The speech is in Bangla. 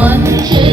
মানুষের